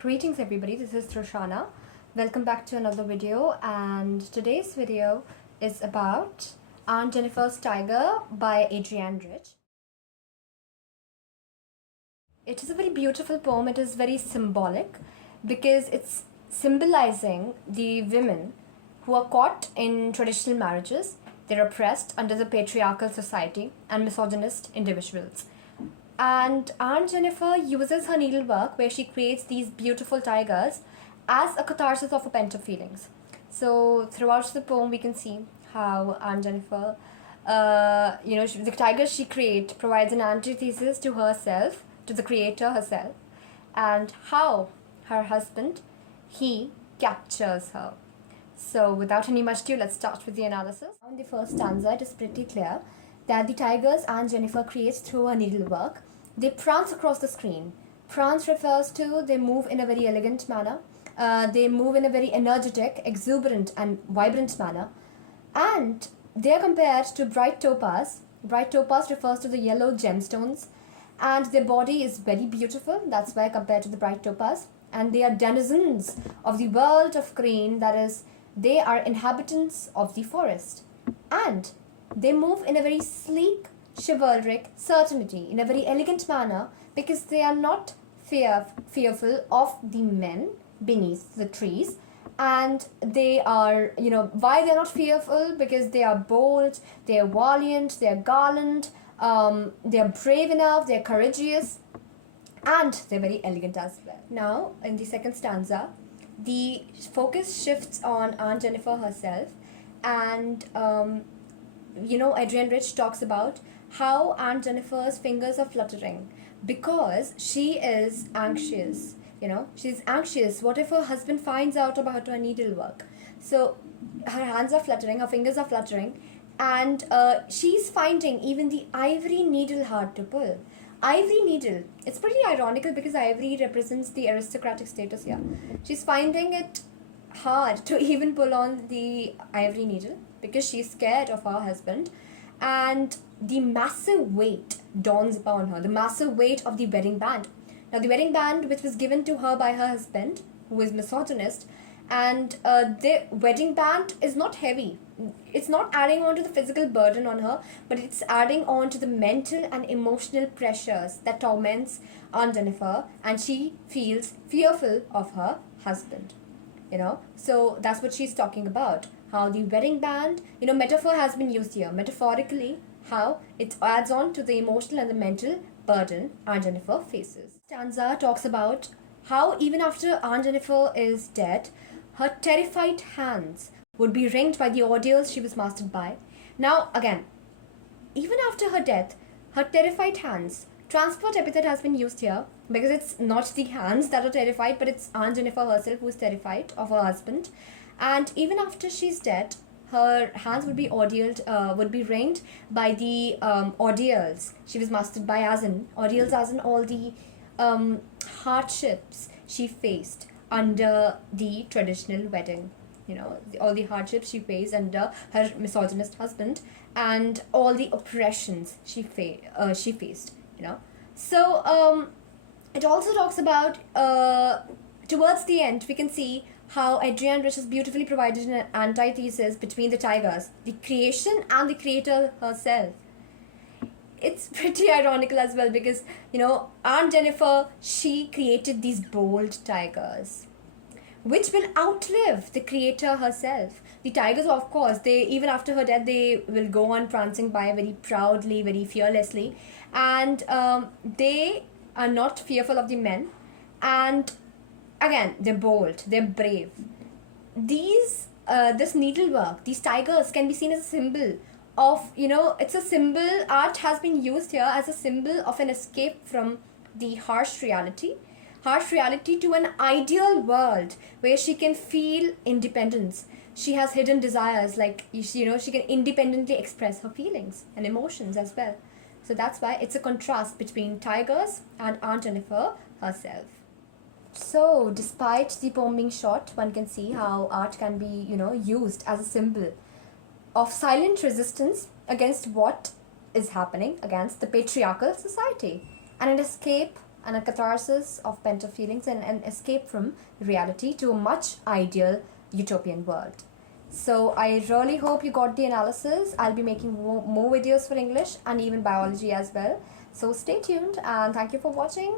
Greetings everybody, this is Trishana. Welcome back to another video, and today's video is about Aunt Jennifer's Tiger by Adrienne Rich. It is a very beautiful poem. It is very symbolic because it's symbolizing the women who are caught in traditional marriages. They're oppressed under the patriarchal society and misogynist individuals. And Aunt Jennifer uses her needlework where she creates these beautiful tigers as a catharsis of her pent-up feelings. So throughout the poem, we can see how Aunt Jennifer, the tigers she creates provides an antithesis to herself, to the creator herself, and how her husband, he captures her. So without any much ado, let's start with the analysis. In the first stanza, it is pretty clear that the tigers Aunt Jennifer creates through her needlework, they prance across the screen. Prance refers to they move in a very elegant manner. They move in a very energetic, exuberant and vibrant manner. And they are compared to bright topaz. Bright topaz refers to the yellow gemstones. And their body is very beautiful. That's why compared to the bright topaz. And they are denizens of the world of green. That is, they are inhabitants of the forest. And they move in a very sleek, chivalric certainty, in a very elegant manner, because they are not fearful of the men beneath the trees. And they are, why they're not fearful? Because they are bold, they are valiant, they are gallant, they are brave enough, they are courageous, and they're very elegant as well. Now, in the second stanza, the focus shifts on Aunt Jennifer herself, and Adrienne Rich talks about how Aunt Jennifer's fingers are fluttering because she is anxious. She's anxious. What if her husband finds out about her needlework? So her hands are fluttering, her fingers are fluttering, and she's finding even the ivory needle hard to pull. Ivory needle. It's pretty ironical because ivory represents the aristocratic status here. She's finding it hard to even pull on the ivory needle because she's scared of her husband, and the massive weight dawns upon her, the massive weight of the wedding band. Now, the wedding band, which was given to her by her husband, who is misogynist, and the wedding band is not heavy. It's not adding on to the physical burden on her, but it's adding on to the mental and emotional pressures that torments Aunt Jennifer, and she feels fearful of her husband. So that's what she's talking about. How the wedding band, metaphor has been used here. Metaphorically, how it adds on to the emotional and the mental burden Aunt Jennifer faces. Stanza talks about how even after Aunt Jennifer is dead, her terrified hands would be wringed by the ordeals she was mastered by. Now, again, even after her death, her terrified hands, transport epithet has been used here because it's not the hands that are terrified, but it's Aunt Jennifer herself who is terrified of her husband. And even after she's dead, her hands would be wringed by the ordeals she was mastered by, ordeals as in all the hardships she faced under the traditional wedding. All the hardships she faced under her misogynist husband and all the oppressions she faced. So it also talks about towards the end we can see how Adrienne Rich has beautifully provided an antithesis between the tigers, the creation and the creator herself. It's pretty ironical as well because, Aunt Jennifer, she created these bold tigers, which will outlive the creator herself. The tigers, of course, even after her death, they will go on prancing by very proudly, very fearlessly, and they are not fearful of the men, and again, they're bold, they're brave. This needlework, these tigers can be seen as a symbol of, it's a symbol, art has been used here as a symbol of an escape from the harsh reality to an ideal world where she can feel independence. She has hidden desires, like, she can independently express her feelings and emotions as well. So that's why it's a contrast between tigers and Aunt Jennifer herself. So, despite the poem being short, one can see how art can be, used as a symbol of silent resistance against what is happening, against the patriarchal society, and an escape and a catharsis of pent up feelings and an escape from reality to a much ideal utopian world. So I really hope you got the analysis. I'll be making more videos for English and even biology as well. So stay tuned and thank you for watching.